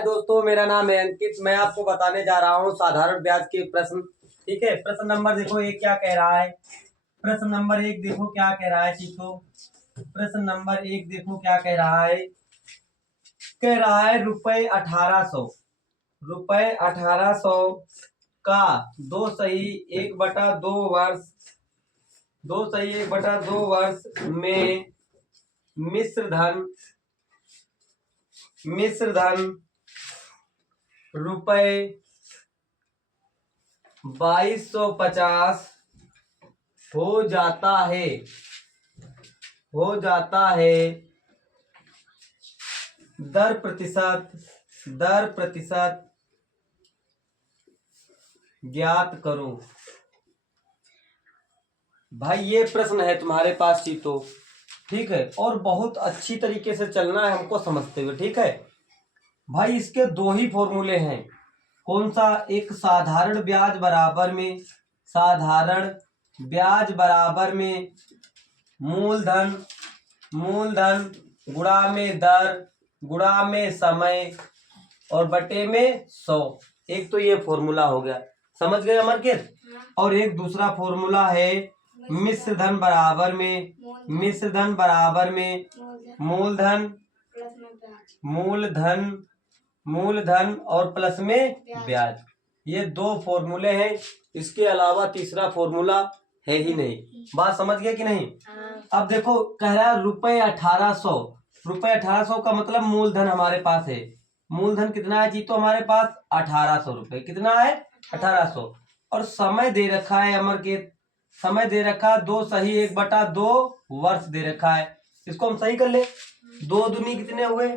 हाय दोस्तों, मेरा नाम है अंकित। मैं आपको बताने जा रहा हूँ साधारण ब्याज के प्रश्न। ठीक है, प्रश्न नंबर देखो एक क्या कह रहा है। प्रश्न नंबर एक देखो क्या कह रहा है चीतो। प्रश्न नंबर एक देखो क्या कह रहा है। कह रहा है रुपए 1800 का 2 सही 1/2 वर्ष में मिश्र धन रुपए 2250 हो जाता है। दर प्रतिशत ज्ञात करो। भाई ये प्रश्न है तुम्हारे पास चीतो। ठीक है, और बहुत अच्छी तरीके से चलना है हमको समझते हुए। ठीक है भाई, इसके दो ही फॉर्मूले हैं। कौन सा? एक साधारण ब्याज बराबर में मूलधन गुणा में दर गुणा में समय और बटे में 100। एक तो ये फॉर्मूला हो गया, समझ गए अमरकेत। और एक दूसरा फॉर्मूला है मिश्र धन बराबर में मूलधन और प्लस में ब्याज। ये दो फॉर्मूले हैं, इसके अलावा तीसरा फॉर्मूला है ही नहीं। बात समझ गए कि नहीं? अब देखो कह रहा है रुपए 1800 का मतलब मूलधन हमारे पास है। मूलधन कितना है जी? तो हमारे पास 1800 रुपए। कितना है? 1800। और समय दे रखा है अमर के, समय दे रखा है 2 सही 1/2 वर्ष दे रखा है। इसको हम सही कर ले। 2 दूनी कितने हुए?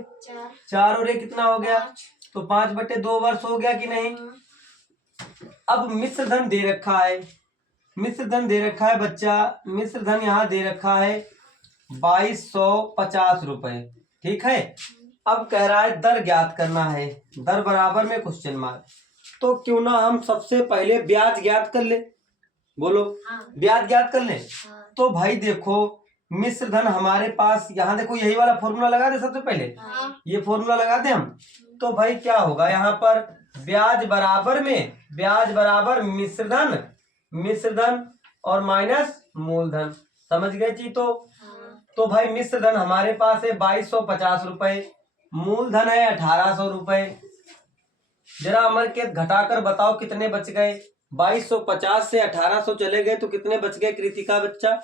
4 और 1 कितना हो गया? तो 5/2 वर्ष हो गया कि नहीं? अब मिश्र धन दे रखा है, बच्चा। मिश्र धन यहाँ दे रखा है 2250 रुपए। ठीक है, अब कह रहा है दर ज्ञात करना है। दर बराबर में क्वेश्चन मार्क। तो क्यों ना हम सबसे पहले ब्याज ज्ञात कर ले। बोलो ब्याज ज्ञात कर ले। तो भाई देखो मिश्र धन हमारे पास, यहाँ देखो यही वाला फॉर्मूला लगा दे सबसे पहले। ये फॉर्मूला लगा दे हम। तो भाई क्या होगा यहाँ पर? ब्याज बराबर मिश्र धन और माइनस मूलधन। समझ गए जी? तो भाई मिश्र धन हमारे पास है 2250 रुपए, मूलधन है 1800 रुपए। जरा अमर के घटाकर बताओ कितने बच गए? 2250 से 1800 चले गए तो कितने बच गए कृतिका बच्चा?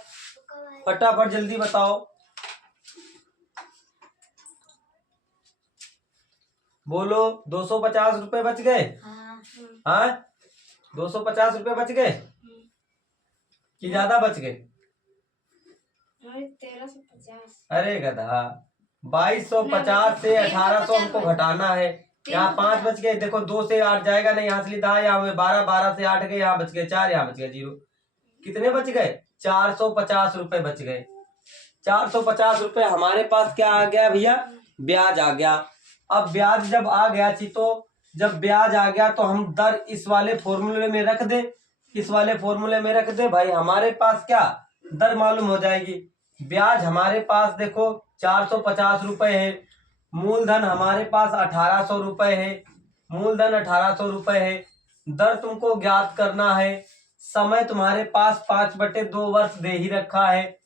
फटाफट जल्दी बताओ। बोलो 250 रुपए बच गए। हाँ 250 रुपए बच गए कि ज्यादा बच गए? 1350। अरे गधा, 2250 से 1800 हमको घटाना है। यहाँ 5 बच गए। देखो 2 से 8 जाएगा नहीं, यहाँ से लिखा है यहाँ 12 से 8 गए, यहाँ बच गए 4, यहाँ बच गए 0। कितने बच गए? 450 रुपए बच गए। 450 रुपए हमारे पास क्या आ गया भैया? ब्याज आ गया। अब ब्याज जब आ गया जब ब्याज आ गया तो हम दर इस वाले फॉर्मूले में रख दे। भाई हमारे पास क्या दर मालूम हो जाएगी। ब्याज हमारे पास देखो 450 रुपए है, मूलधन हमारे पास 1800 रुपए है। दर तुमको ज्ञात करना है। समय तुम्हारे पास 5/2 वर्ष दे ही रखा है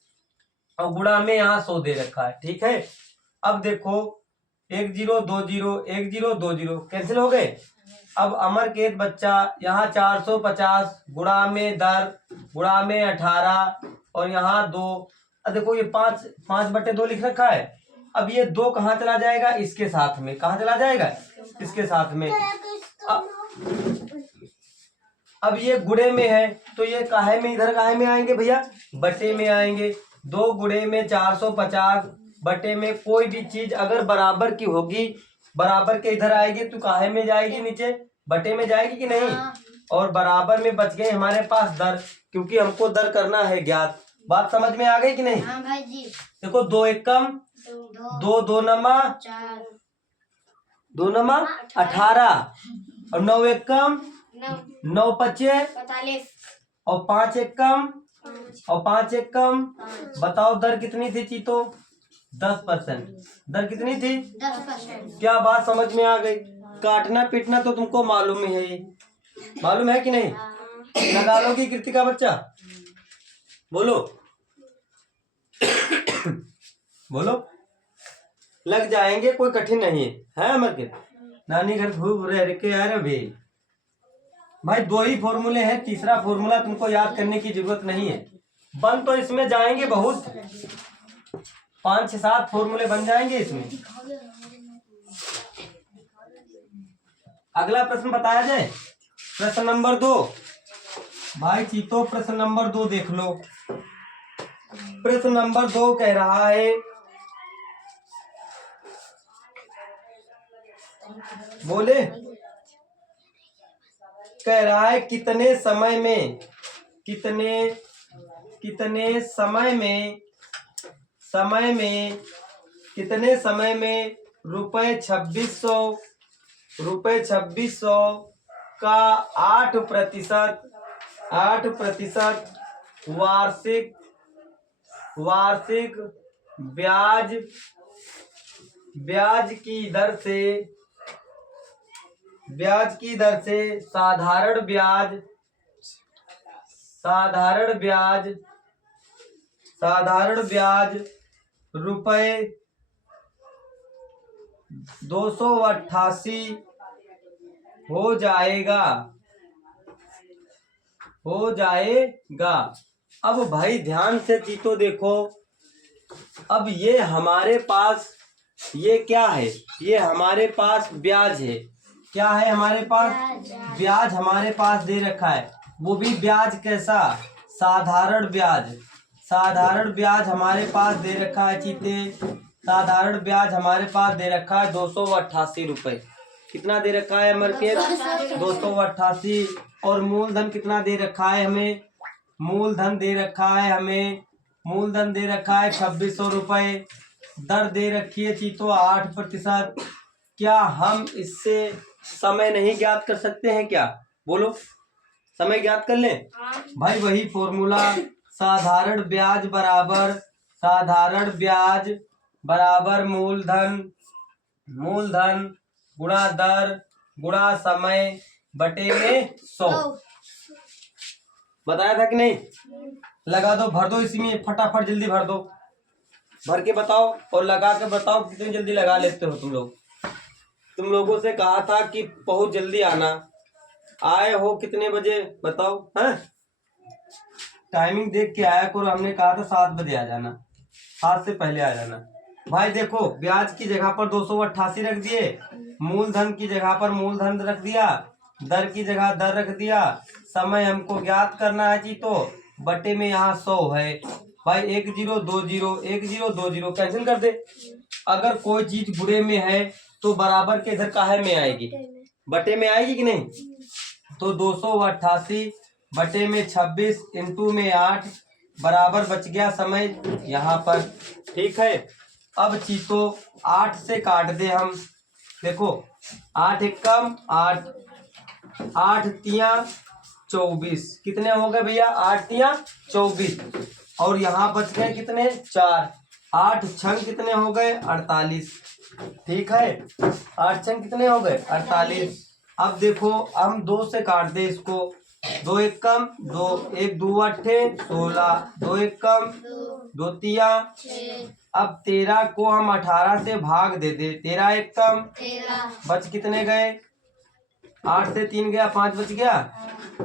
और गुणा में यहाँ 100 दे रखा है। ठीक है, अब देखो 1 0 2 0 1 0 2 0 कैंसिल हो गए। अब अमर केत बच्चा यहाँ 450 गुणा में दर गुणा में 18 और यहाँ 2। अब देखो ये 5/2 लिख रखा है। अब ये 2 कहाँ चला जाएगा? इसके साथ में। कहाँ चला जाएगा? इसके साथ में। अब ये गुणे में है तो ये काहे में, इधर काहे में आएंगे भैया? बटे में आएंगे। 2 गुणे में 450 बटे में कोई भी चीज अगर बराबर की होगी, बराबर के इधर आएगी तो काहे में जाएगी? नीचे बटे में जाएगी कि नहीं? और बराबर में बच गए हमारे पास दर, क्योंकि हमको दर करना है ज्ञात। बात समझ में आ गई कि नहीं? हाँ भाई जी। देखो 2 1 कम 2 2 नमा 2 नमा 18 और 9 1 कम 9 5 45 और 5 1 कम और 5 1 कम। बताओ दर कितनी थी चीतो? 10%। दर कितनी थी? 10%। क्या बात समझ में आ गई? काटना पीटना तो तुमको मालूम ही है, मालूम है कि नहीं। लगा लोगी कृतिका बच्चा, बोलो बोलो। लग जाएंगे, कोई कठिन नहीं है अमर के। नानी घर खूब रह के यार अभी भाई 2 ही फॉर्मूले हैं, तीसरा फॉर्मूला तुमको याद करने की जरूरत नहीं है। बन तो इसमें जाएंगे बहुत, 5 से 7 फॉर्मूले बन जाएंगे इसमें। अगला प्रश्न बताया जाए, प्रश्न नंबर 2 भाई चीतो, प्रश्न नंबर 2 देख लो। प्रश्न नंबर 2 कह रहा है, बोले कह रहा है कितने समय में रुपए 2600 का 8% वार्षिक ब्याज की दर से साधारण ब्याज रुपए 288 हो जाएगा। अब भाई ध्यान से चीतो देखो, अब ये हमारे पास ये क्या है, ये हमारे पास ब्याज है। क्या है हमारे पास? ब्याज हमारे पास दे रखा है, वो भी ब्याज कैसा? साधारण ब्याज हमारे पास दे रखा है चीते। साधारण ब्याज हमारे पास दे रखा है 288 रुपए। कितना दे रखा है अमर के? 288। और मूलधन कितना दे रखा है हमें? मूलधन दे रखा है 2600 रुपए। दर दे रखी है चीतो 8%। क्या हम इससे समय नहीं ज्ञात कर सकते हैं क्या? बोलो, समय ज्ञात कर लें। भाई वही फॉर्मूला, साधारण ब्याज बराबर मूलधन गुणा दर गुणा समय बटे में 100। बताया था कि नहीं? लगा दो, भर दो इसी में, फटाफट जल्दी भर दो। भर के बताओ और लगा के बताओ कितनी जल्दी लगा लेते हो तुम लोग। तुम लोगों से कहा था कि बहुत जल्दी आना, आए हो कितने बजे बताओ? हैं, टाइमिंग देख के आया करो। हमने कहा था 7 बजे आ जाना, 7 से पहले आ जाना। भाई देखो, ब्याज की जगह पर 288 रख दिए, मूलधन की जगह पर मूलधन रख दिया, दर की जगह दर रख दिया, समय हमको ज्ञात करना है जी, तो बटे में यहाँ 100 है। भाई 1020 कैंसिल कर दे। अगर कोई चीज बुरे में है तो बराबर के इधर काहे में आएगी? बटे में आएगी कि नहीं? तो 288 बटे में 26 इंटू में 8 बराबर बच गया समय यहाँ पर। ठीक है, अब चीतो 8 से काट दे हम। देखो 8 एकम 8, 8 तिया 24। कितने हो गए भैया? 8 तिया 24। और यहाँ बच गए कितने? 4। 8 छंग कितने हो गए? 48। ठीक है, 8 छंग कितने हो गए? 48। अब देखो हम 2 से काट दे इसको। 2 एकम 2, 1 2 अट्ठे 16, 2 एकम 2 तिया। अब 13 को हम 18 से भाग दे दे, 13 एकम 13। बच कितने गए? 8 से 3 गया, 5 बच गया।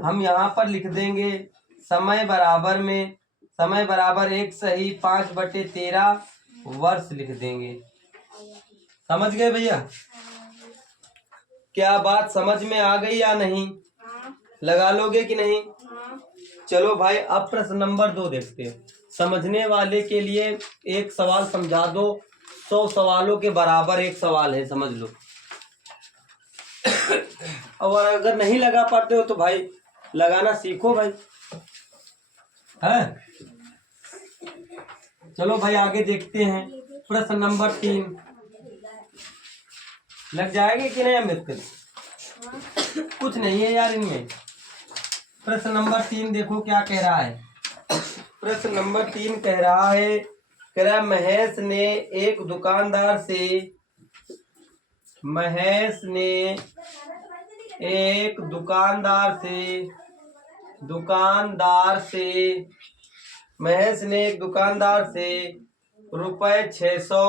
हम यहाँ पर लिख देंगे समय बराबर 1 सही 5/13 वर्ष लिख देंगे। समझ गए भैया? क्या बात समझ में आ गई या नहीं? लगा लोगे कि नहीं? चलो भाई, अब प्रश्न नंबर 2 देखते हैं। समझने वाले के लिए एक सवाल समझा दो, 100 सवालों के बराबर एक सवाल है, समझ लो। और अगर नहीं लगा पाते हो तो भाई लगाना सीखो भाई, है? चलो भाई आगे देखते हैं। प्रश्न नंबर 3 लग जाएगी कि नहीं अम्बेडकर? कुछ नहीं है यार इनमें। प्रश्न नंबर 3 देखो क्या कह रहा है। प्रश्न नंबर 3 कह रहा है, महेश ने एक दुकानदार से महेश ने एक दुकानदार से रुपए 600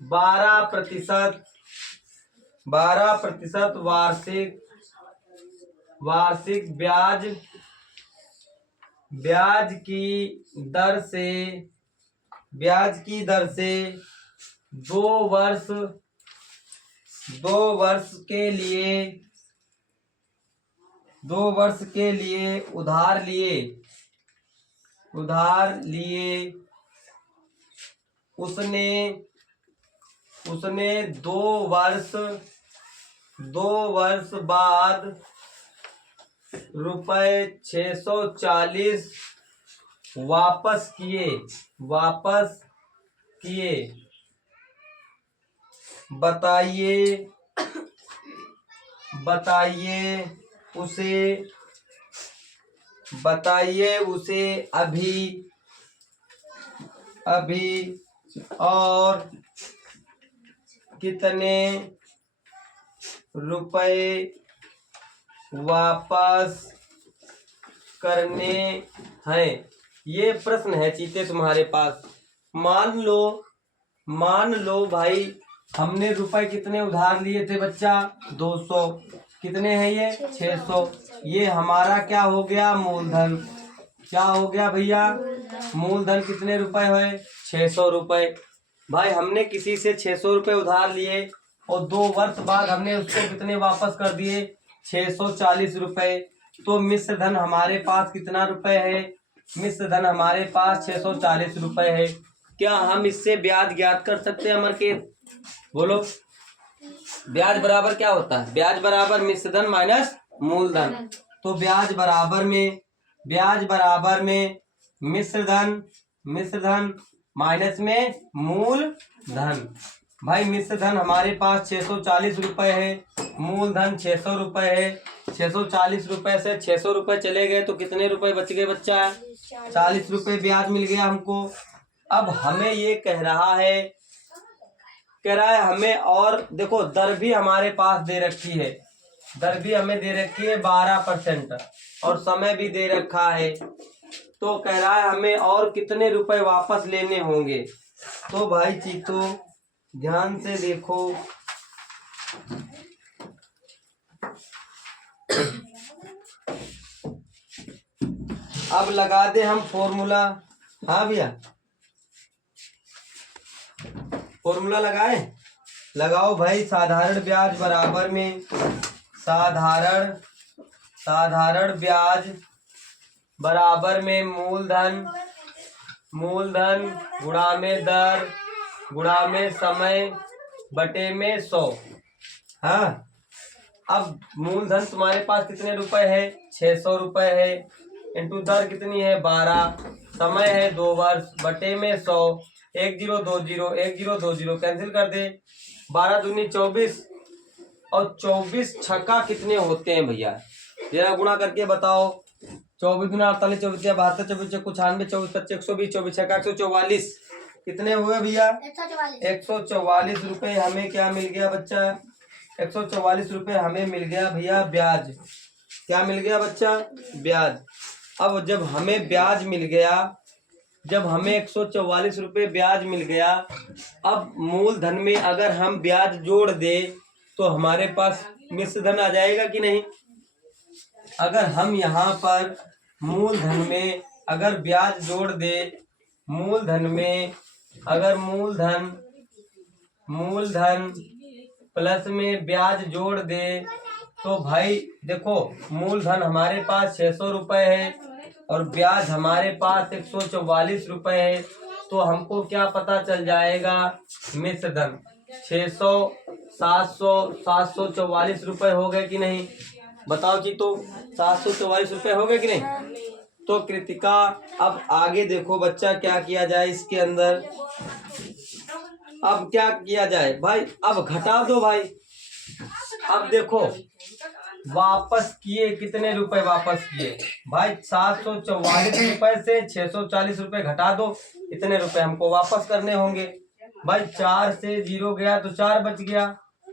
12% वार्षिक ब्याज की दर से 2 वर्ष के लिए उधार लिए उसने 2 वर्ष बाद रुपए 640 वापस किए। बताइए उसे अभी और कितने रुपए वापस करने हैं। ये प्रश्न है चीते तुम्हारे पास। मान लो भाई हमने रुपए कितने उधार लिए थे बच्चा 200, कितने हैं ये 600। ये हमारा क्या हो गया मूलधन। क्या हो गया भैया मूलधन। कितने रुपए हुए 600 रुपए। भाई हमने किसी से 600 रुपए उधार लिए और 2 वर्ष बाद हमने उसको कितने वापस कर दिए 640 रुपए। तो मिश्र धन हमारे पास कितना रुपए है। मिश्र धन हमारे पास 640 रुपए है। क्या हम इससे ब्याज ज्ञात कर सकते हैं अमरकेत। बोलो ब्याज बराबर क्या होता है। ब्याज बराबर मिश्र धन माइनस मूलधन। तो ब्याज बराबर में मिश्र धन माइनस में मूलधन। भाई मिश्र धन हमारे पास 640 रुपए है, मूलधन 600 रुपए है। 640 रुपए से 600 रुपए चले गए तो कितने रुपए बच गए बच्चा 40 रुपए ब्याज मिल गया हमको। अब हमें ये कह रहा है हमें और देखो दर भी हमारे पास दे रखी है। दर भी हमें दे रखी है 12% और समय भी दे रखा है। तो कह रहा है हमें और कितने रुपए वापस लेने होंगे। तो भाई चीतो ध्यान से देखो। अब लगा दे हम फॉर्मूला। हाँ भैया फॉर्मूला लगाओ भाई। साधारण ब्याज बराबर में साधारण ब्याज बराबर में मूलधन गुणा में दर गुणा में समय बटे में 100। हाँ अब मूलधन तुम्हारे पास कितने रुपए है 600 रुपए है इंटू दर कितनी है 12, समय है 2 वर्ष बटे में 100। 1020 कैंसिल कर दे। 12 दूनी 24 और 24 छक्का कितने होते हैं भैया जरा गुणा करके बताओ। 24 दूना 48, 24 72, 24 96, 24 25 120, 24 छक्का 144 कितने हुए भैया 144 रुपए। हमें क्या मिल गया बच्चा 144 रुपए हमें मिल गया भैया ब्याज। क्या मिल गया बच्चा ब्याज। अब जब हमें ब्याज मिल गया, जब हमें 144 रुपए ब्याज मिल गया, अब मूलधन में अगर हम ब्याज जोड़ दे तो हमारे पास मिश्र धन आ जाएगा कि नहीं। अगर हम यहाँ पर मूलधन में अगर ब्याज जोड़ दे, मूलधन में अगर मूलधन प्लस में ब्याज जोड़ दे तो भाई देखो मूलधन हमारे पास 600 रुपए है और ब्याज हमारे पास 144 रुपए है। तो हमको क्या पता चल जाएगा मिश्र धन 600 700 744 रुपए हो गए कि नहीं। बताओ जी तो 744 रुपए हो गए कि नहीं। तो कृतिका अब आगे देखो बच्चा क्या किया जाए इसके अंदर। अब क्या किया जाए भाई, अब घटा दो भाई। अब देखो वापस किए कितने रुपए वापस किए भाई 744 रुपए से 640 रुपए घटा दो, इतने रुपए हमको वापस करने होंगे। भाई 4 से 0 गया तो 4 बच गया,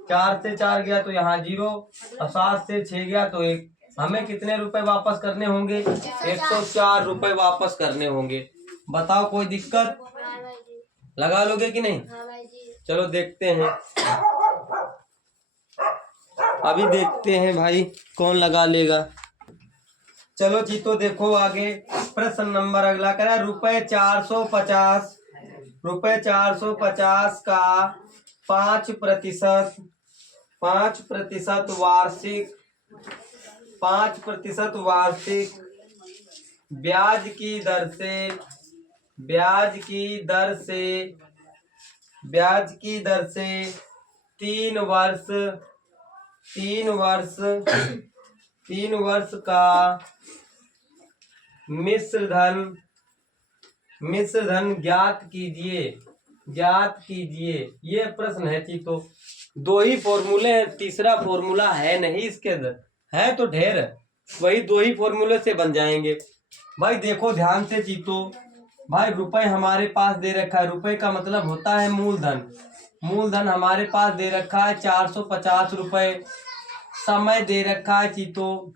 4 से 4 गया तो यहाँ 0, और 7 से 6 गया तो 1। हमें कितने रुपए वापस करने होंगे? 104 रुपए वापस करने होंगे। बताओ कोई दिक्कत? लगा लोगे कि नहीं? चलो देखते हैं, अभी देखते हैं भाई कौन लगा लेगा। चलो जी, तो देखो आगे प्रश्न नंबर अगला कह रहा है ₹450, ₹450 का 5% 5% वार्षिक 5% वार्षिक ब्याज की दर से ब्याज की दर से ब्याज की दर से 3 वर्ष 3 वर्ष का मिश्र धन ज्ञात कीजिए। ये प्रश्न है जी, तो 2 ही फॉर्मूले हैं, तीसरा फॉर्मूला है नहीं इसके अंदर, है तो ढेर, वही 2 ही फॉर्मूले से बन जाएंगे। भाई देखो ध्यान से जीतो। भाई रुपए हमारे पास दे रखा है, रुपए का मतलब होता है मूलधन। मूलधन हमारे पास दे रखा है 450 रुपए। समय दे रखा है चीतो,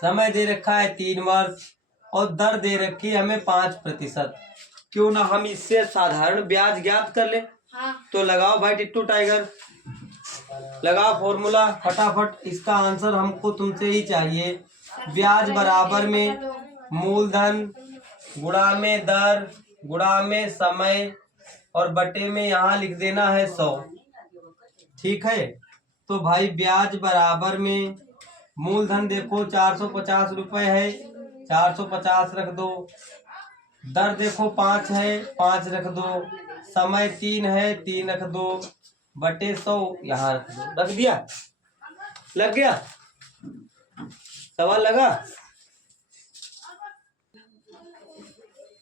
समय दे रखा है 3 वर्ष, और दर दे रखी है हमें 5%। क्यों ना हम इससे साधारण ब्याज ज्ञात कर ले। हाँ। तो लगाओ भाई टिट्टू टाइगर, लगाओ फॉर्मूला फटाफट। इसका आंसर हमको तुमसे ही चाहिए। ब्याज बराबर में मूलधन गुणा में दर गुणा में समय और बटे में यहाँ लिख देना है 100। ठीक है, तो भाई ब्याज बराबर में मूलधन देखो 450 रुपए है, 450 रख दो। दर देखो 5 है, 5 रख दो। समय 3 है, 3 रख दो, बटे 100 यहाँ रख दो। रख दिया? लग गया? सवाल लगा?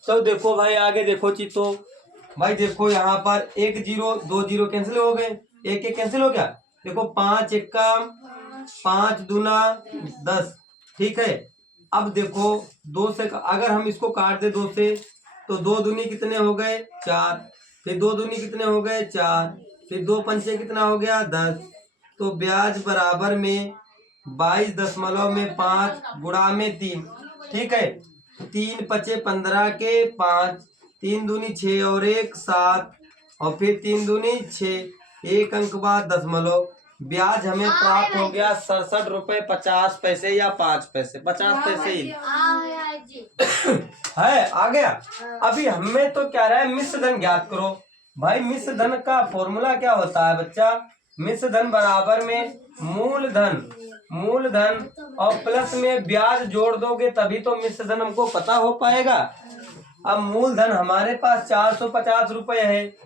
तो देखो भाई आगे देखो चीतो। भाई देखो यहाँ पर 1 0 2 0 कैंसिल हो गए, 1 1 कैंसिल हो गया। देखो 5 1 5 दूना 10। ठीक है, अब देखो 2 से अगर हम इसको काट दे 2 से, तो 2 दूनी कितने हो गए? 4। फिर 2 दूनी कितने हो गए? 4। फिर 2 पंचे कितना हो गया? 10। तो ब्याज बराबर में 22.5 गुणा में 3। ठीक है, 3 पचे 15 के 5, 3 दूनी 6 और 1 7, और फिर 3 दूनी 6, 1 अंक बाद दशमलव। ब्याज हमें प्राप्त हो गया 67 रुपए 50 पैसे या 5 पैसे, 50 पैसे ही है। आ गया? अभी हमें तो क्या रहा है, मिश्र धन ज्ञात करो। भाई मिश्र धन का फॉर्मूला क्या होता है बच्चा? मिश्र धन बराबर में मूलधन और प्लस में ब्याज जोड़ दोगे तभी तो मिश्र धन हमको पता हो पाएगा। अब मूलधन हमारे पास 450 रुपए है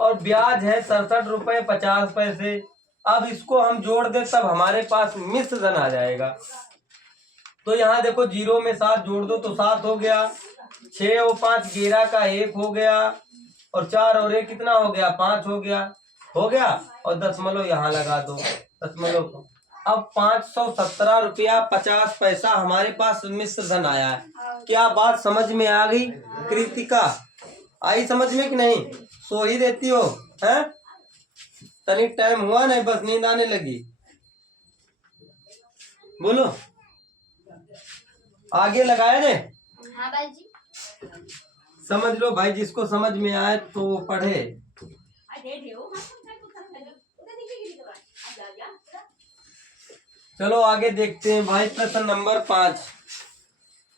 और ब्याज है 67 रुपए 50 पैसे। अब इसको हम जोड़ दे तब हमारे पास मिश्र धन आ जाएगा। तो यहाँ देखो 0 में 7 जोड़ दो तो 7 हो गया, 6 और 5 11 का 1 हो गया, और 4 और 1 कितना हो गया? 5 हो गया। और दशमलव यहाँ लगा दो, दशमलव को। अब 517 रुपया 50 पैसा हमारे पास मिश्र धन आया है। क्या बात समझ में आ गई? कृतिका आई समझ में कि नहीं? सो ही देती हो हैं? तनिक टाइम हुआ नहीं, बस नींद आने लगी। बोलो आगे लगाए ने? हाँ भाई जी। समझ लो भाई, जिसको समझ में आए तो वो पढ़े। चलो आगे देखते हैं भाई प्रश्न नंबर 5।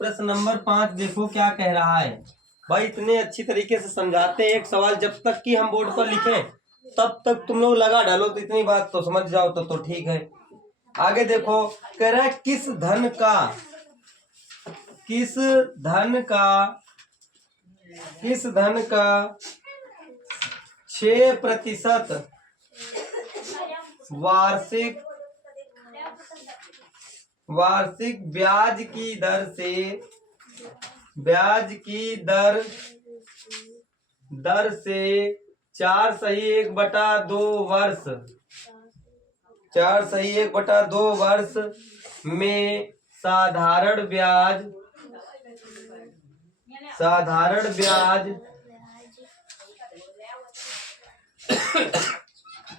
प्रश्न नंबर 5 देखो क्या कह रहा है। भाई इतने अच्छी तरीके से समझाते हैं, एक सवाल जब तक कि हम बोर्ड पर लिखे तब तक तुम लोग लगा डालो, तो इतनी बात तो समझ जाओ तो ठीक है। आगे देखो कह रहा है किस धन का 6% वार्षिक ब्याज की दर से 4/1/2 वर्ष 4/1/2 वर्ष में साधारण ब्याज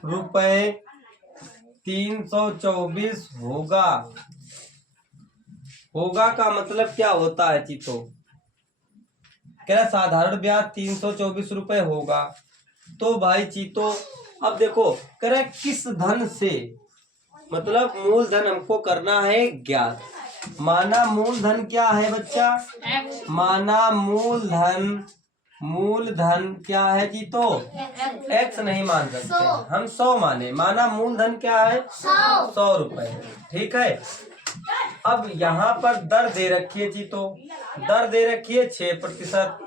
रुपए 324 होगा। होगा का मतलब क्या होता है चीतो? कह रहा साधारण ब्याज 324 रुपए होगा। तो भाई चीतो अब देखो कह रहे किस धन से, मतलब मूलधन हमको करना है ज्ञात। माना मूलधन क्या है बच्चा? माना मूलधन क्या है जी? तो एक्स नहीं मान सकते, हम 100 माने। माना मूलधन क्या है? 100 रुपए। ठीक है। अब यहाँ पर दर दे रखी है चीतो, दर दे रखी है 6%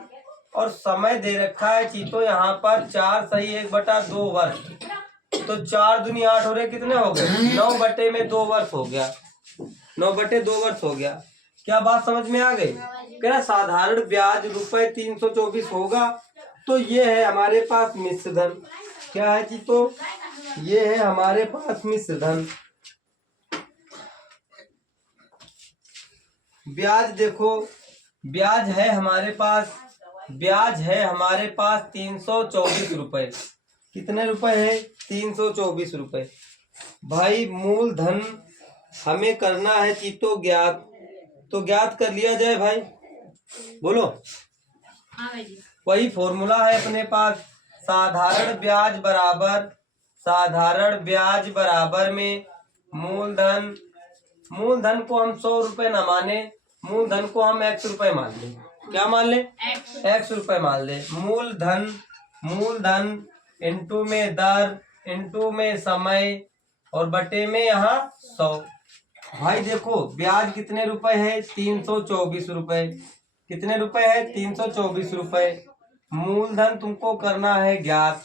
और समय दे रखा है चीतो यहाँ पर 4 सही 1/2 वर्ष। तो 4 दूनी 8 हो रहे, कितने हो गए? 9/2 वर्ष हो गया। 9/2 वर्ष हो गया। क्या बात समझ में आ गई? कह रहा साधारण ब्याज रुपए 324 होगा। तो ये है हमारे पास मिश्र धन। क्या है जी? तो ये है हमारे पास मिश्र धन। ब्याज देखो, ब्याज है हमारे पास 324 रुपए। कितने रुपए है? 324 रुपए। भाई मूलधन हमें करना है चीतो ज्ञात, तो ज्ञात कर लिया जाए भाई, बोलो। हाँ भाई। वही फॉर्मूला है अपने पास, साधारण ब्याज बराबर में मूलधन को हम 100 रुपए न माने, मूलधन को हम x रुपए मान ले। क्या मान ले? x रुपए मान ले। मूलधन इंटू में दर इंटू में समय और बटे में यहाँ 100। भाई देखो ब्याज कितने रुपए है? 324 रुपए। कितने रुपए है? 324 रुपए। मूलधन तुमको करना है ज्ञात।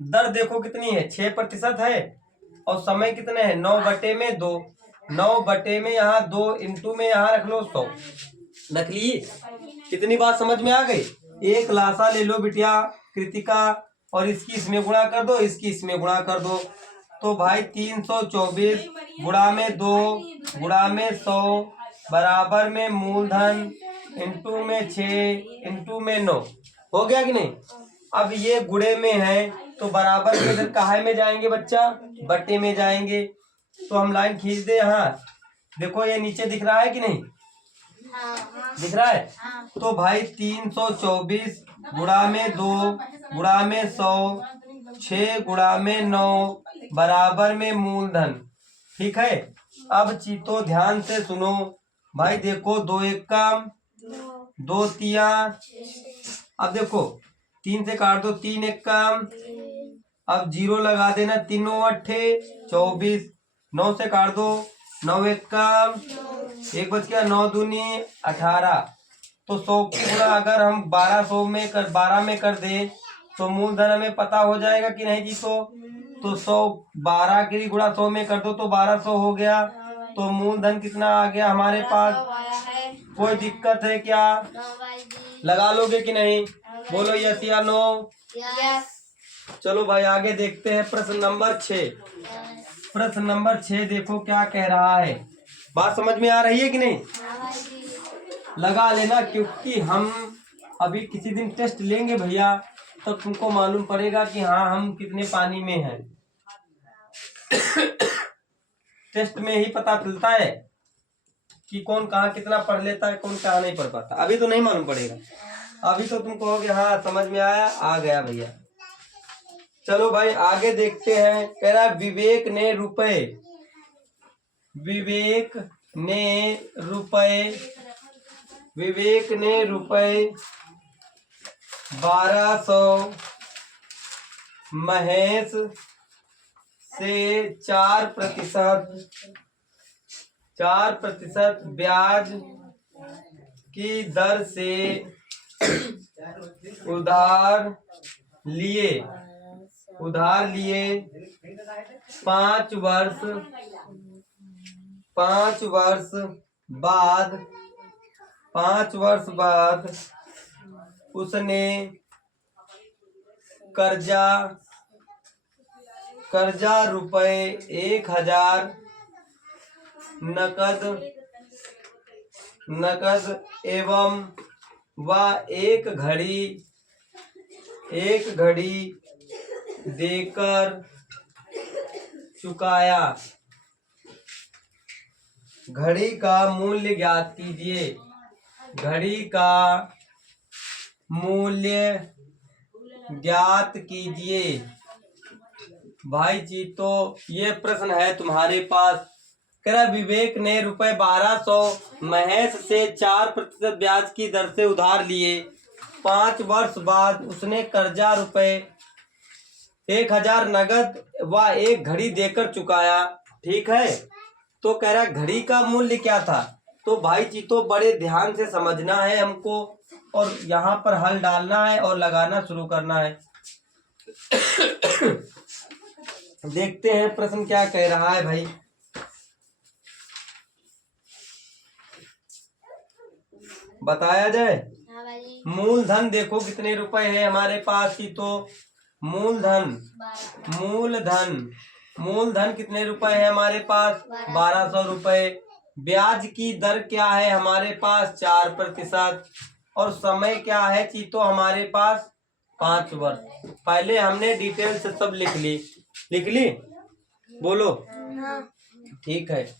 दर देखो कितनी है? 6% है और समय कितने है? 9/2। 9 में यहाँ 2 इंटू में यहाँ रख लो 100। रख ली? कितनी बात समझ में आ गई? एक लाशा ले लो बिटिया कृतिका और इसकी इसमें गुणा कर दो, इसकी इसमें गुणा कर दो। तो भाई 324 गुणा में 2 गुणा में 100 बराबर में मूलधन इंटू में 6 इंटू में 9। हो गया कि नहीं? अब ये गुणे में है तो बराबर के इधर काहे में जाएंगे बच्चा? बट्टे में जाएंगे। तो हम लाइन खींच दे यहाँ। देखो ये नीचे दिख रहा है कि नहीं? दिख रहा है? तो भाई 324 गुणा में 2 गुणा में 100 6 गुणा में 9 बराबर में मूलधन। ठीक है। अब चीतो ध्यान से सुनो भाई, देखो 2 1 काम 2 तिया। अब देखो 3 से काट दो, 3 1 काम। अब 0 लगा देना, 3 8 24। 9 से काट दो, 9 1 काम 1 बच गया, 9 दूनी 18। तो 100 की गुणा अगर हम 12 में कर दे तो मूलधन हमें पता हो जाएगा कि नहीं जी? तो 100 12 की गुणा 100 में कर दो तो 1200 हो गया। तो मूलधन कितना आ गया हमारे पास? कोई दिक्कत है क्या? लगा लोगे कि नहीं? बोलो यस या नो। चलो भाई आगे देखते हैं प्रश्न नंबर 6। प्रश्न नंबर 6 देखो क्या कह रहा है। बात समझ में आ रही है कि नहीं? लगा लेना, क्योंकि हम अभी किसी दिन टेस्ट लेंगे भैया, तो तुमको मालूम पड़ेगा कि हाँ हम कितने पानी में हैं। टेस्ट में ही पता चलता है कि कौन कहाँ कितना पढ़ लेता है, कौन कहाँ नहीं पढ़ पाता। अभी तो नहीं मालूम पड़ेगा, अभी तो तुम कहोगे हाँ समझ में आया, आ गया भैया। चलो भाई आगे देखते हैं। कह रहा विवेक ने रुपए 1200 महेश से 4% ब्याज की दर से उधार लिए 5 वर्ष बाद उसने कर्जा रुपए 1000 नकद एवं व 1 घड़ी एक घड़ी देकर चुकाया। घड़ी का मूल्य ज्ञात कीजिए। घड़ी का मूल्य ज्ञात कीजिए। भाई जी तो ये प्रश्न है तुम्हारे पास। कह रहा विवेक ने रुपए 1200 महेश से 4% ब्याज की दर से उधार लिए। 5 वर्ष बाद उसने कर्जा रुपए 1000 नगद व एक घड़ी देकर चुकाया। ठीक है, तो कह रहा घड़ी का मूल्य क्या था। तो भाई जी तो बड़े ध्यान से समझना है हमको, और यहाँ पर हल डालना है और लगाना शुरू करना है। देखते हैं प्रश्न क्या कह रहा है भाई। बताया जाए। मूलधन देखो कितने रुपए हैं हमारे पास ही। तो मूलधन मूलधन कितने रुपए है हमारे पास, 1200 रुपए। ब्याज की दर क्या है हमारे पास, 4%। और समय क्या है चीतो हमारे पास, 5 वर्ष। पहले हमने डिटेल से सब लिख ली बोलो। ठीक है,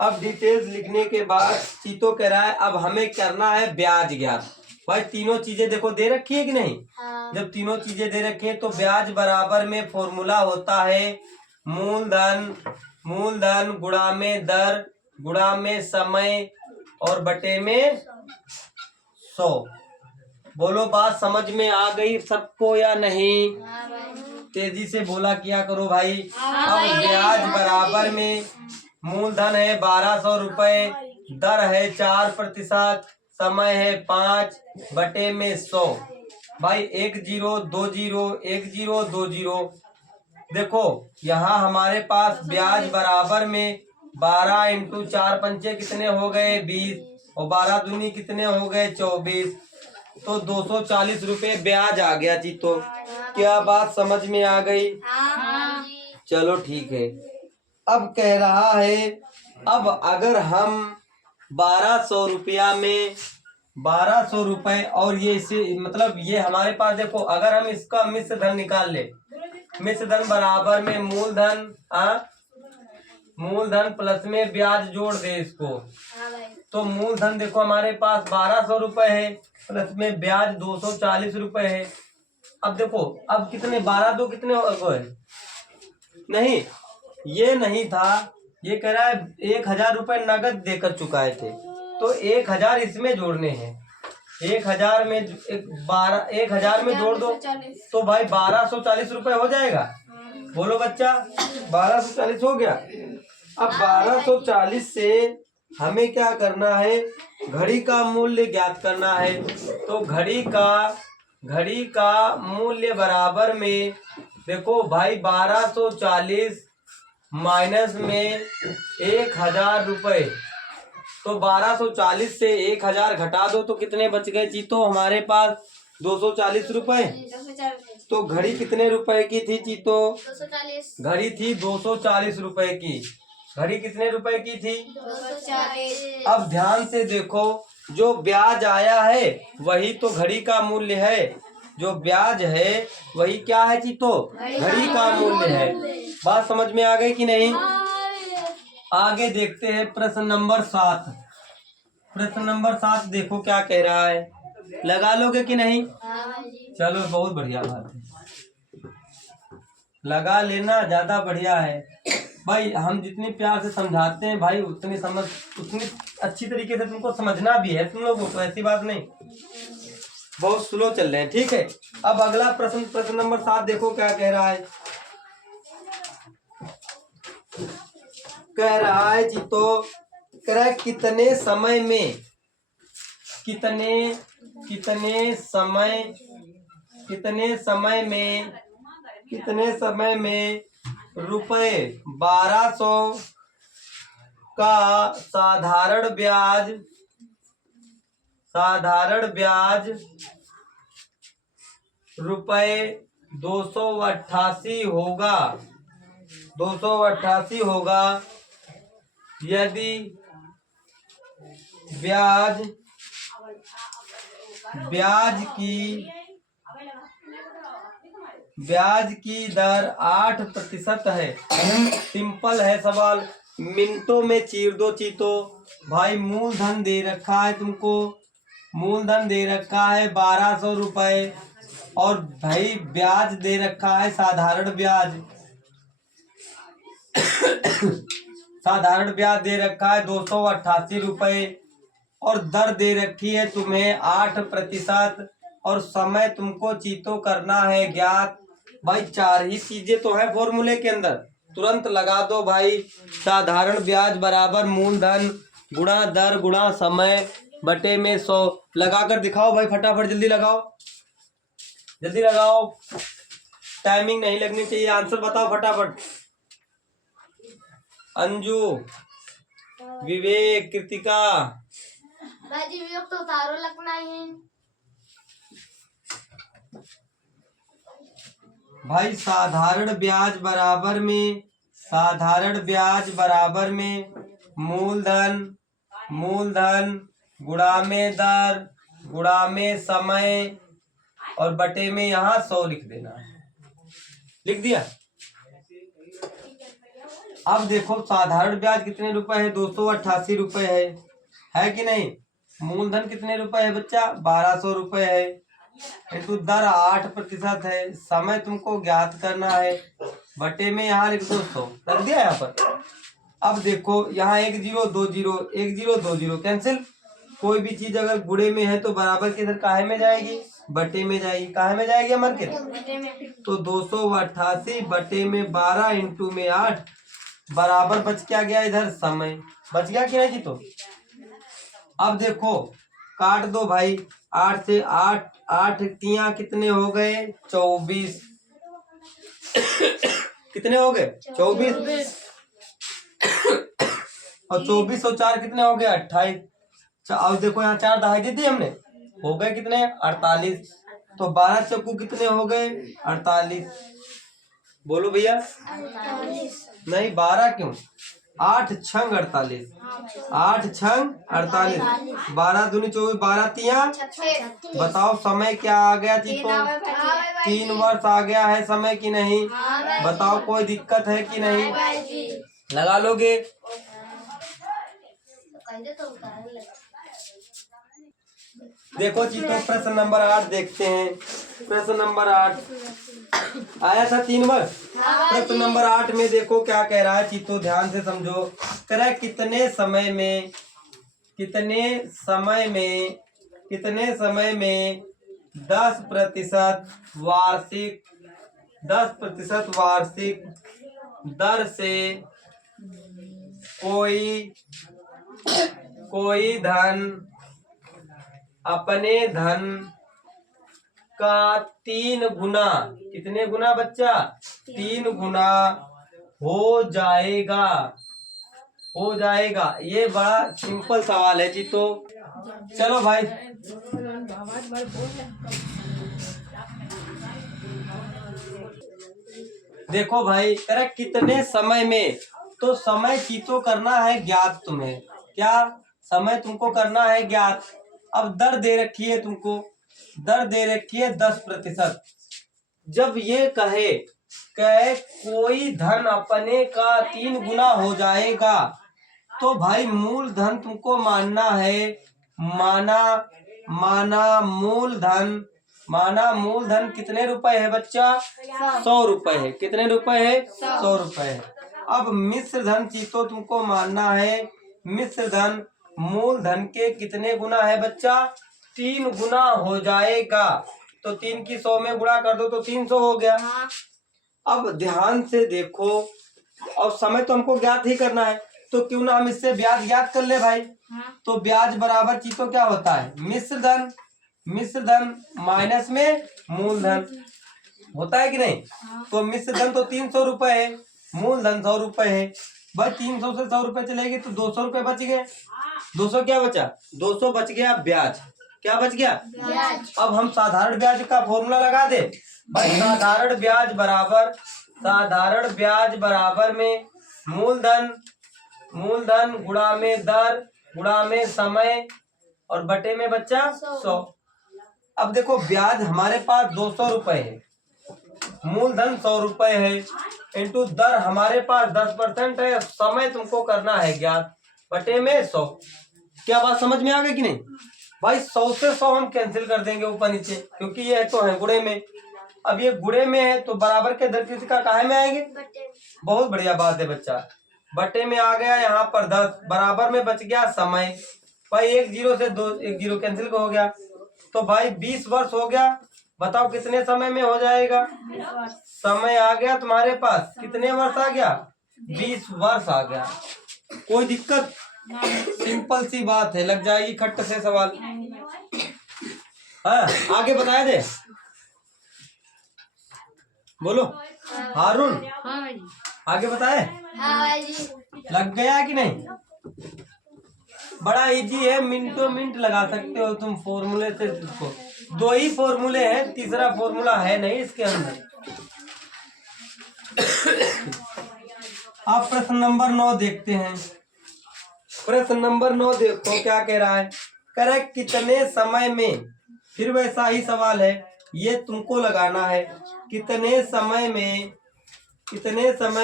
अब डिटेल्स लिखने के बाद चीतो कह रहा है अब हमें करना है ब्याज ज्ञात। भाई तीनों चीजें देखो दे रखी है कि नहीं। जब तीनों चीजें दे रखी है तो ब्याज बराबर में फॉर्मूला होता है मूलधन गुणा में दर गुणा में समय और बटे में 100। बोलो बात समझ में आ गई सबको या नहीं। तेजी से बोला किया करो भाई। अब ब्याज बराबर में मूलधन है 1200 रुपए, दर है 4%, समय है 5 बटे में 100। भाई 1020 देखो यहाँ हमारे पास ब्याज बराबर में 12 इंटू 4 पंचे कितने हो गए 20 और 12 दूनी कितने हो गए 24। तो 240 रुपए ब्याज आ गया जी। तो क्या बात समझ में आ गई। चलो ठीक है। अब कह रहा है अब अगर हम 1200 रुपया में 1200 रुपए और ये इसे मतलब ये हमारे पास देखो अगर हम इसका मिश्र धन निकाल ले, मिश्र धन बराबर में मूलधन प्लस में ब्याज जोड़ दे इसको। तो मूलधन देखो हमारे पास 1200 रुपए है प्लस में ब्याज 240 रुपए है। अब देखो अब कितने 12 दो कितने हो गए, नहीं ये नहीं था, ये कह रहा है 1000 रुपए नगद देकर चुकाए थे। तो 1000 इसमें जोड़ने हैं। 1000 में 1000 में जोड़ दो तो भाई 1240 रुपए हो जाएगा। बोलो बच्चा 1240 हो गया। अब 1240 से हमें क्या करना है, घड़ी का मूल्य ज्ञात करना है। तो घड़ी का मूल्य बराबर में देखो भाई 1240 माइनस में 1000 रुपए। तो 1240 से 1000 घटा दो तो कितने बच गए चीतो हमारे पास 240 रुपए। तो घड़ी कितने रुपए की थी चीतो, 240। घड़ी थी 240 रुपए की। घड़ी कितने रुपए की थी 240। अब ध्यान से देखो जो ब्याज आया है वही तो घड़ी का मूल्य है। जो ब्याज है वही क्या है चीतो, घड़ी का मूल्य है। बात समझ में आ गई कि नहीं। आगे देखते हैं प्रश्न नंबर 7। प्रश्न नंबर 7 देखो क्या कह रहा है, लगा लोगे कि नहीं। चलो बहुत बढ़िया बात है, लगा लेना ज्यादा बढ़िया है। भाई हम जितने प्यार से समझाते हैं भाई उतनी अच्छी तरीके से तुमको समझना भी है तुम लोगों को, ऐसी बात नहीं। बहुत स्लो चल रहे हैं, ठीक है। अब अगला प्रश्न नंबर 7 देखो क्या कह रहा है। कह रहा है जी तो कह रहा है कितने समय में रुपए 1200 का साधारण ब्याज रुपए 288 होगा यदि ब्याज की ब्याज की दर 8% है। सिंपल है सवाल, मिनटों में चीर दो चीतो। भाई मूलधन दे रखा है तुमको, मूलधन दे रखा है 1200 रुपए, और भाई ब्याज दे रखा है साधारण ब्याज। साधारण ब्याज दे रखा है 288 रुपए, और दर दे रखी है तुम्हें 8%, और समय तुमको चीतो करना है ज्ञात। भाई 4 ही चीजें तो है फॉर्मूले के अंदर, तुरंत लगा दो भाई। साधारण ब्याज बराबर मूलधन गुणा दर गुणा समय बटे में 100। लगा कर दिखाओ भाई, फटाफट जल्दी लगाओ, जल्दी लगाओ, टाइमिंग नहीं लगनी चाहिए। आंसर बताओ फटाफट। अंजू, विवेक, कृतिका। भाजी विवेक तो तारो लगना है। भाई साधारण ब्याज बराबर में, साधारण ब्याज बराबर में मूलधन, मूलधन गुणा में दर गुणा में समय, और बटे में यहाँ 100 लिख देना है। लिख दिया। अब देखो साधारण ब्याज कितने रुपए है, 288 रुपए है कि नहीं। मूलधन कितने रुपए है बच्चा, 1200 रुपए है, इंटू दर 8% है, समय तुमको ज्ञात करना है, बटे में यहाँ लिख दो 100। रख दिया यहाँ पर। अब देखो यहाँ 1 0 2 0, 1 0 2 0 कैंसिल। कोई भी चीज अगर गुणे में है तो बराबर के इधर काहे में जाएगी, बटे में जाएगी। काहे में जाएगी अमर के, तो 288 बटे में 12 इंटू में 8 बराबर बच क्या गया इधर समय। बच गया कि नहीं तो। अब देखो काट दो भाई, 8 से 8, 8 तिया कितने हो गए 24। कितने हो गए 24, और 24 और 4 कितने हो गए 28। अब देखो यहाँ 4 दहाई दी थी हमने, हो गए कितने 48। तो 12 चक्कू कितने हो गए 48। बोलो भैया। नहीं 12 क्यों, 8 छंग 48, 8 छंग 48, 12 दूनी 24, 12 तिया। बताओ समय क्या आ गया चीतो, 3 वर्ष आ गया है समय की नहीं। बताओ कोई दिक्कत है कि नहीं, लगा लोगे। देखो चीतो प्रश्न नंबर 8 देखते हैं। प्रश्न नंबर 8 आया था 3 वर्ष। प्रश्न नंबर 8 में देखो क्या कह रहा है चीतो, ध्यान से समझो। कह रहा है कितने समय में, कितने समय में, कितने समय में 10% वार्षिक, 10% वार्षिक दर से कोई धन अपने धन का 3 गुना, कितने गुना बच्चा 3 गुना हो जाएगा, हो जाएगा। ये बड़ा सिंपल सवाल है जी। तो चलो भाई देखो भाई, कह कितने समय में, तो समय चीतो करना है ज्ञात तुम्हें। क्या समय तुमको करना है ज्ञात। अब दर दे रखी है तुमको, दर दे रखी है 10%। जब ये कहे कोई धन अपने का 3 गुना हो जाएगा, तो भाई मूलधन तुमको मानना है, माना मूलधन, माना मूलधन कितने रुपए है बच्चा 100 रुपए है। कितने रुपए है 100 रुपए है। अब मिश्र धन चीतो तुमको मानना है, मिश्र धन मूलधन के कितने गुना है बच्चा 3 गुना हो जाएगा। तो 3 की 100 में गुणा कर दो तो 300 हो गया। अब ध्यान से देखो, और समय तो हमको ज्ञात ही करना है, तो क्यों ना हम इससे ब्याज ज्ञात कर ले भाई। तो ब्याज बराबर चीतो क्या होता है मिश्र धन, मिश्र धन माइनस में मूलधन होता है कि नहीं। तो मिश्र धन तो 300 रुपए है, मूलधन 100 रुपए है। भाई 300 से 100 रुपए चलेगी तो 200 रुपए बच गए। 200 क्या बचा 200 बच गया ब्याज। क्या बच गया ब्याज। अब हम साधारण ब्याज का फॉर्मूला लगा दे भाई। साधारण ब्याज बराबर, साधारण ब्याज बराबर में मूलधन, मूलधन गुणा में दर गुणा में समय, और बटे में बच्चा 100। अब देखो ब्याज हमारे पास 200 रुपए है, मूलधन 100 रुपए है इंटू दर हमारे पास 10% है, समय तुमको करना है ज्ञात, बटे में 100। क्या बात समझ में आ गई कि नहीं भाई? 100 से 100 हम कैंसिल कर देंगे ऊपर नीचे, क्योंकि ये तो है गुणे में। अब ये गुणे में है तो बराबर के दर किसी का काहे में आएंगे? बहुत बढ़िया बात है बच्चा, बटे में आ गया। यहाँ पर 10 बराबर में बच गया समय। भाई 1 0 से 2 1 0 कैंसिल हो गया, तो भाई 20 वर्ष हो गया। बताओ कितने समय में हो जाएगा? समय आ गया तुम्हारे पास, कितने वर्ष आ गया? 20 वर्ष आ गया। कोई दिक्कत? सिंपल सी बात है, लग जाएगी खट्ट से सवाल। हाँ आगे बताया दे, बोलो हारून। आगे बताए? लग गया कि नहीं? बड़ा इजी है, मिनटों मिनट लगा सकते हो तुम फॉर्मूले से। इसको 2 ही फॉर्मूले हैं, तीसरा फॉर्मूला है नहीं इसके अंदर। अब प्रश्न नंबर 9 देखते हैं। प्रश्न नंबर 9 देखो क्या कह रहा है। कह रहा है कितने समय में, फिर वैसा ही सवाल है, ये तुमको लगाना है। कितने समय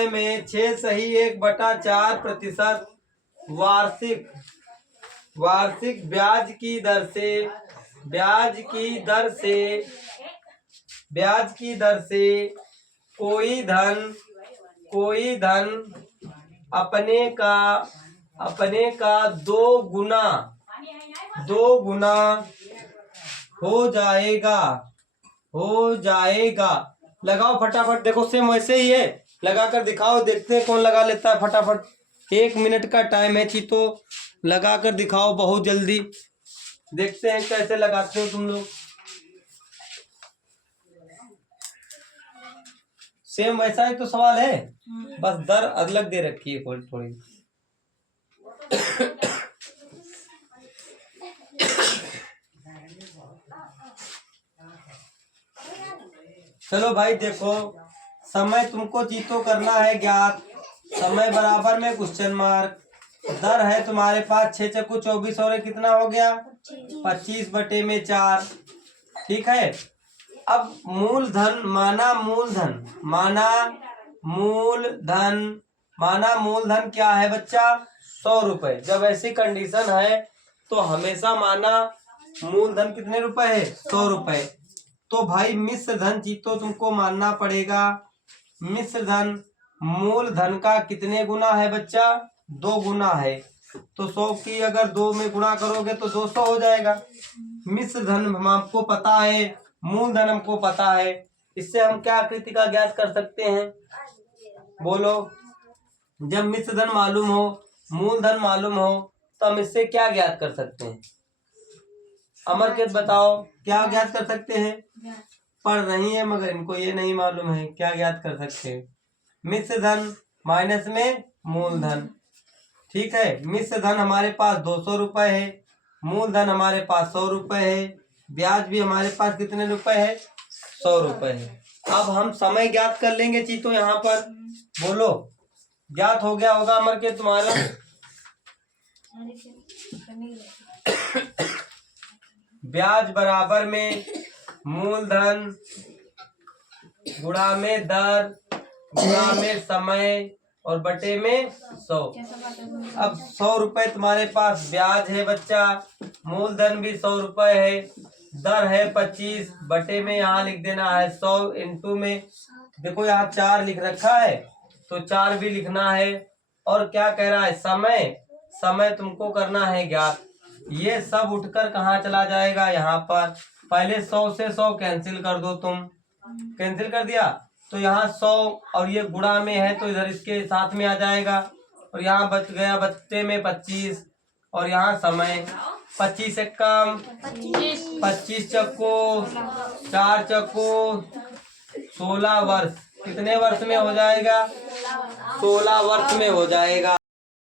में 6 सही 1/4% वार्षिक ब्याज की दर से कोई धन अपने का 2 गुना हो जाएगा। लगाओ फटाफट, देखो सेम वैसे ही है, लगा कर दिखाओ, देखते हैं कौन लगा लेता है फटाफट। 1 मिनट का टाइम है चीतो, लगा कर दिखाओ बहुत जल्दी, देखते हैं कैसे लगाते हो तुम लोग। सेम वैसा ही तो सवाल है, बस दर अलग दे रखी है थोड़ी। चलो भाई देखो, समय तुमको चीतो करना है ज्ञात, समय बराबर में क्वेश्चन मार्क, दर है तुम्हारे पास 6 चक्कू 24 और कितना हो गया? 25 बटे में 4। ठीक है। अब मूलधन माना मूलधन क्या है बच्चा? 100 रुपए। जब ऐसी कंडीशन है तो हमेशा माना मूलधन कितने रुपए है? 100 रुपए। तो भाई मिश्र धन चीतो तुमको मानना पड़ेगा। मिश्र धन मूलधन का कितने गुना है बच्चा? 2 गुना है। तो 100 की अगर 2 में गुणा करोगे तो 200 हो जाएगा। मिश्र धन हमको पता है, मूलधन हमको पता है, इससे हम क्या आकृति का ज्ञात कर सकते हैं? बोलो। जब मिश्र धन मालूम हो, मूलधन मालूम हो, तो हम इससे क्या ज्ञात कर सकते हैं? अमरकेत बताओ क्या ज्ञात कर सकते हैं? पढ़ रही है मगर इनको ये नहीं मालूम है क्या ज्ञात कर सकते हैं। मिश्र धन माइनस में मूलधन। ठीक है, मिश्र धन हमारे पास 200 रुपए है, मूलधन हमारे पास 100 रुपए है, ब्याज भी हमारे पास कितने रुपए है? 100 रुपए है। अब हम समय ज्ञात कर लेंगे चीतो यहाँ पर, बोलो। ज्ञात हो गया होगा अमर के तुम्हारा? ब्याज बराबर में मूलधन गुणा में दर गुणा में समय और बटे में 100। अब 100 रुपए तुम्हारे पास ब्याज है बच्चा, मूलधन भी 100 रुपए है, दर है 25, बटे में यहाँ लिख देना है 100 इंटू में, देखो यहाँ 4 लिख रखा है तो 4 भी लिखना है। और क्या कह रहा है? समय तुमको करना है ज्ञात। ये सब उठकर कहाँ चला जाएगा? यहाँ पर। पहले 100 से 100 कैंसिल कर दो तुम, कैंसिल कर दिया तो यहाँ 100 और ये गुणा में है तो इधर इसके साथ में आ जाएगा, और यहाँ बच गया बच्चे में 25 और यहाँ समय 25 से कम 25 चक्को 4 चक्को 16 वर्ष। कितने वर्ष में हो जाएगा? 16 वर्ष में हो जाएगा।